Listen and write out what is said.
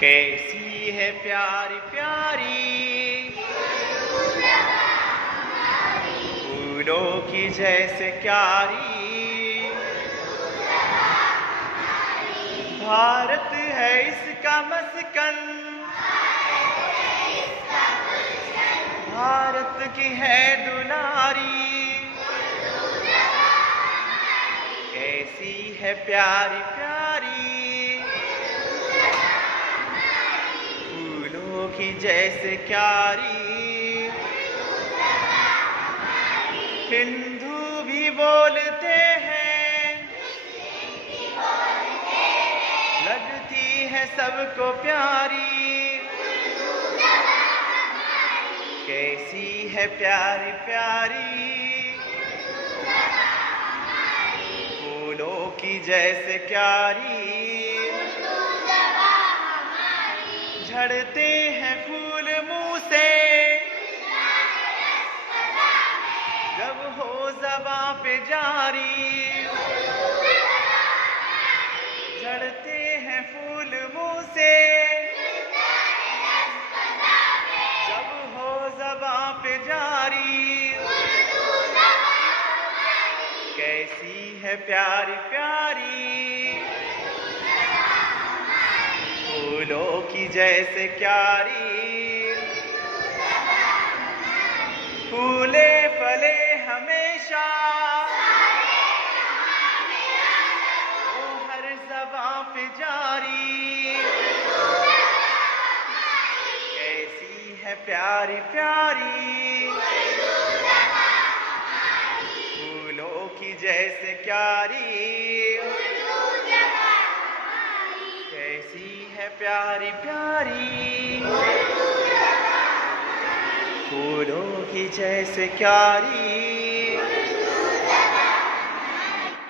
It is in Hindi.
कैसी है प्यारी प्यारी फूलों की जैसे क्यारी, भारत है इसका मस्कन, भारत की है दुलारी। कैसी है प्यारी प्यारी फूलों की जैसे क्यारी, हिंदू भी बोलते हैं, लगती है सबको प्यारी। कैसी है प्यारी प्यारी फूलों की जैसे क्यारी, झड़ते हैं फूल मुंह से जब हो ज़बां पे जारी, झड़ते हैं फूल मुंह से जब हो ज़बां पे जारी। कैसी है प्यारी प्यारी फूलों की जैसे क्यारी, फूले फले हमेशा वो हर ज़बां पे जारी। कैसी है प्यारी प्यारी फूलों की जैसे क्यारी, कैसी है प्यारी प्यारी फूलों की जैसे क्यारी।